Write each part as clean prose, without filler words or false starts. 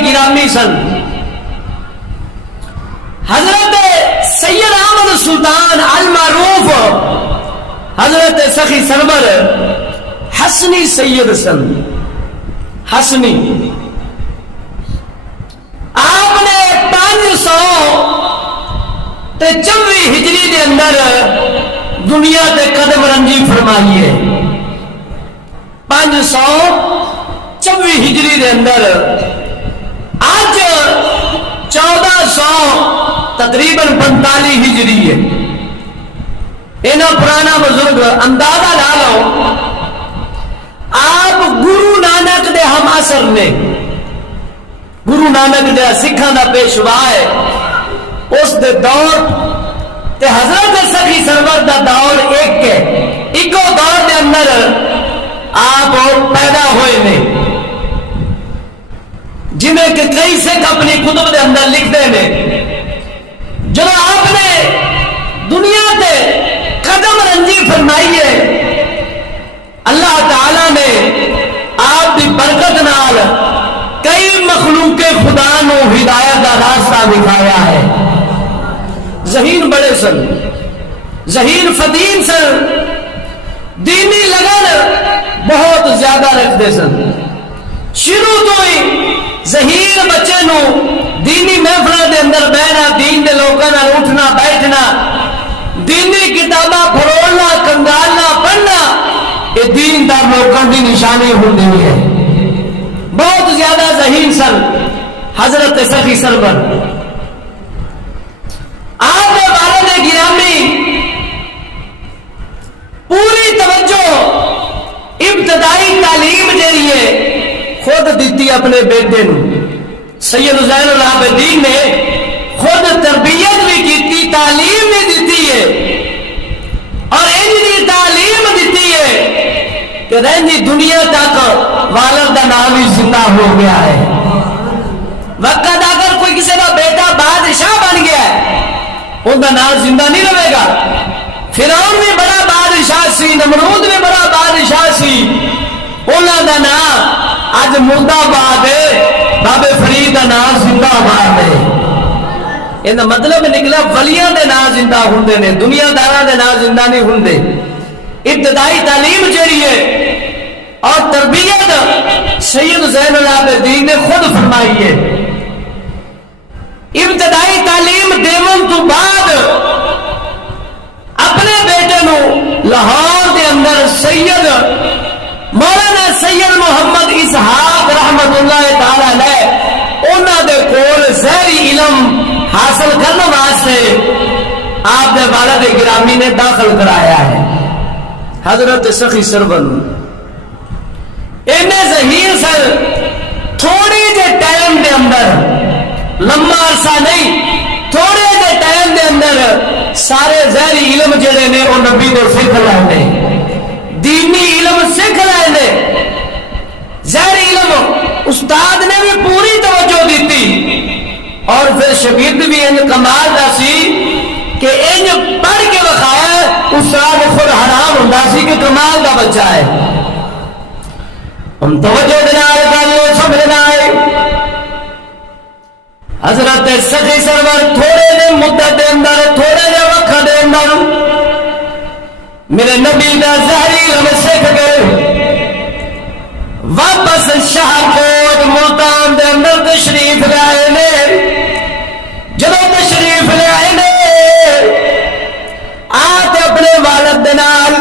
گرامی سن حضرت سید احمد سلطان المعروف حضرت سخی سرور حسنی سید سن حسنی آپ نے 554 ہجری دے اندر دنیا تے قدم رنجی فرمائی ہے 554 ہجری دے اندر آج 1400 تقریباً 45 ہجری ہے اینا پرانا بزرگ اندازہ لا لو آپ گرو نانک دے ہم اثر نے گرو نانک دے سکھاں دا پیشوا ہے اس دے دور تے حضرت سخی سرور دا دور ایک ہے ایکو دور دے اندر آپ پیدا ہوئے نے جنہیں کہ کئی سکھ اپنی کتب دے اندر لکھتے ہیں جب آپ نے دنیا تے قدم رنجی فرمائی ہے اللہ تعالیٰ نے آپ دی برکت نال کئی مخلوق خدا نو ہدایت کا راستہ دکھایا ہے ذہین بڑے سن ذہین فتین سن دینی لگن بہت زیادہ رکھتے سن شروع تو ہی ذہین بچے نو دینی محفلوں دے اندر بہنا دین دے لوگوں نال اٹھنا بیٹھنا دینی کتاباں پھرولنا کنگالنا پڑھنا یہ دین دار لوگوں کی نشانی ہوندی ہے بہت زیادہ ذہین سن حضرت سخی سرور آپ کے والد گرامی پوری توجہ ابتدائی تعلیم جیڑی ہے خود دیتی اپنے بیٹے نو سید زین العابدین نے خود تربیت بھی کی تعلیم بھی دیتی ہے اور انہی تعلیم دیتی ہے کہ رہنی دنیا تک والد کا نام ہی زندہ ہو گیا ہے وقت اگر کوئی کسی کا بیٹا بادشاہ بن گیا ہے ان کا نام زندہ نہیں رہے گا فرعون بھی بڑا بادشاہ سی نمرود بھی بڑا بادشاہ سی انہوں کا نام اج مردہ باد ہے بابے فرید کا نام زندہ باد ہے یہ مطلب نکلا ولیاں دے نام زندہ ہوندے نے دنیا داراں دے نام زندہ نہیں ہوندے ابتدائی تعلیم جیڑی ہے اور تربیت سید زین العابدین نے خود فرمائی ہے ابتدائی تعلیم دیون تو بعد اپنے بیٹے نو لاہور دے اندر سید مولانا سید محمد اسحاق رحمت اللہ تعالی علیہ انہاں دے کول ظاہری علم حاصل کرنے واسطے آپ دے والد گرامی نے داخل کرایا ہے حضرت سخی سرور اینے ذہین سر تھوڑی جے ٹائم دے اندر لمبا عرصہ نہیں تھوڑے جے ٹائم دے اندر سارے ظاہری علم جڑے نے وہ نبی کو سکھ لائے دینی علم سکھ لائے ظاہری علم استاد نے بھی پوری توجہ دیتی اور پھر شگرد بھی ان کمال دا سی کہ ان پڑھ کے بخایا استاد خود حرام ہوتا سی کہ کمال کا بچہ ہے ہم توجہ دینا کر لو سمجھنا ہے حضرت سخی سرور تھوڑے دے مدت دے اندر تھوڑے دے وقت دے اندر میرے نبی دا ظاہری علم سکھ گئے واپس شاہکوٹ ملتان دے اندر تشریف لائے نے جدو تشریف لائے نے آتے اپنے والد دے نال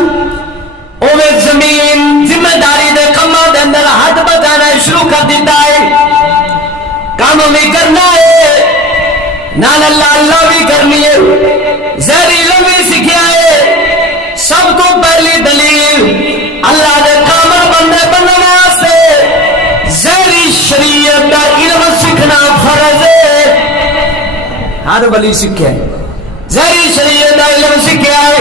اوے زمین ذمہ داری دے کماں دے اندر ہاتھ بتانا شروع کر دیتا ہے کام بھی کرنا ہے نال اللہ اللہ بھی کرنی ہے ظاہری علم بھی سکھیا ہے سب تو پہلی دلیل اللہ دے کامل بندے بننے واسطے ظاہری شریعت دا علم سیکھنا فرض ہے ہر ولی سکھیا ہے ظاہری شریعت دا علم سکھیا ہے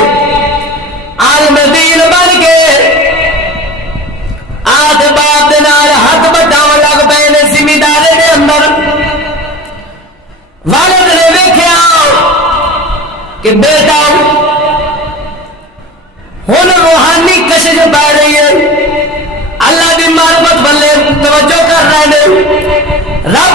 عالم دین بن کے آدھ بات نال ہاتھ بٹاؤ لگ پے نے ذمہ داری دے اندر والد نے ویکھیا کہ بیٹا ہن روحانی کشش پا رہی ہے اللہ دی معرفت والے توجہ کر رہے ہیں رب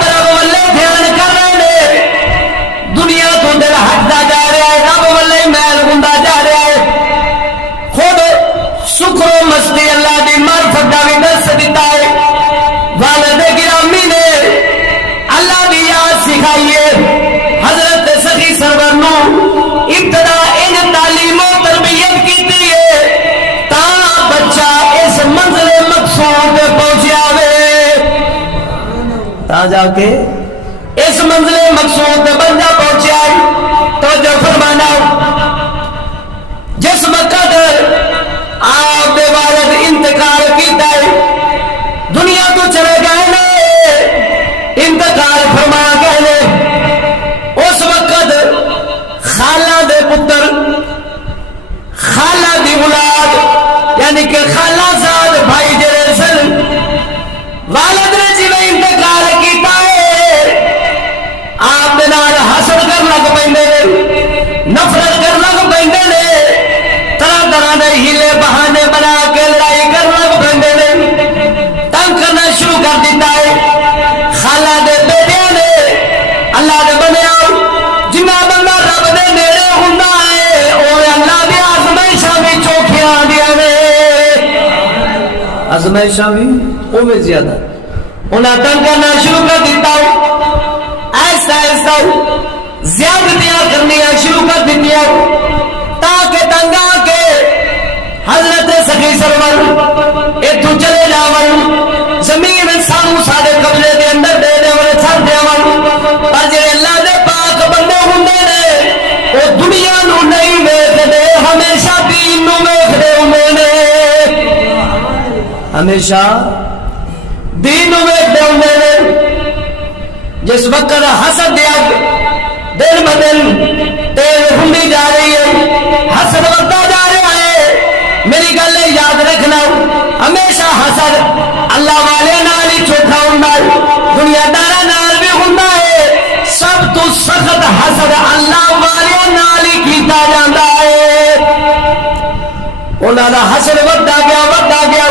تا جا کے اس منزل مقصود تے بندہ پہنچیا ہے۔ تو جو فرمانا جس وقت آپ دے والد انتقال کیتا ہے، دنیا تو چلے گئے نے، انتقال فرما گئے نے، اس وقت خالہ دے پتر، خالہ دی اولاد یعنی کہ خالہ زاد بھائی جڑے سن، والد نے جی میں انتقال کیتا ہے، آپ دے نال حسد کر لگ پیندے نے، نفرت کر لگ پیندے نے، طرح طرح دے ہیلے بہانے بنا کے لڑائی کر لگ پیندے نے، تنگ کرنا شروع کر دیتا ہے۔ خالہ دے بیٹیاں نے اللہ دے بنیا جنہ بندہ رب دے نیڑے ہوندا ہے او اللہ دی آزمائشاں وچ چوکھیاں آندیاں نے، آزمائشاں بھی اوویں زیادہ انہاں تنگ کرنا شروع کر دیتا ایسا ایسا زیادتیاں کرنیاں شروع کر دیتیاں تاکہ تنگ آ کے حضرت سخی سرور اتوں چلے جاون، زمین سانو سارے قبضے دے اندر دے دے چھڑ دیون، پر جڑے اللہ دے پاک بندے ہوندے نے وہ دنیا نو نہیں ویکھدے، ہمیشہ دین نو ویکھدے ہوندے نے، ہمیشہ دین نو ویکھدے ہوندے نے۔ جس وقت حسد دی اگ دن ب دن تیز ہوندی جا رہی ہے، حسد بڑھتا جا رہا ہے، میری گل یاد رکھنا ہمیشہ حسد اللہ والے نال ہی چوکھا ہوندا ہے، دنیا داراں نال بھی ہوندا ہے، سب تو سخت حسد اللہ والے نال ہی کیتا جاندا ہے۔ انہاں دا حسد بڑھتا گیا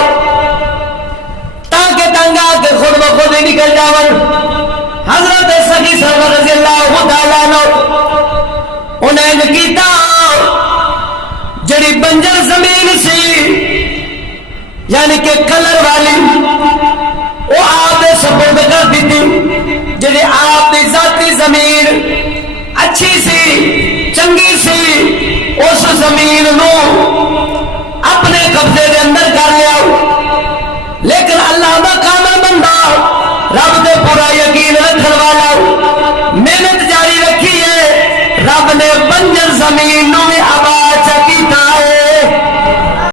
تاکہ تنگ آ کے خود بخود ہی نکل جاون۔ حضرت سخی سرور رضی اللہ تعالیٰ عنہ انہیں کیتا جڑی بنجر زمین سی یعنی کہ کلر والی وہ آپ دے سپرد کر دیتی، جڑی آپ دی ذاتی زمین اچھی سی چنگی سی اس زمین نو اپنے قبضے دے اندر کر لیا، لیکن اللہ دا کامل بندہ رب دے پورا یقین رکھن والا محنت جاری رکھی ہے، رب نے بنجر زمین نو بھی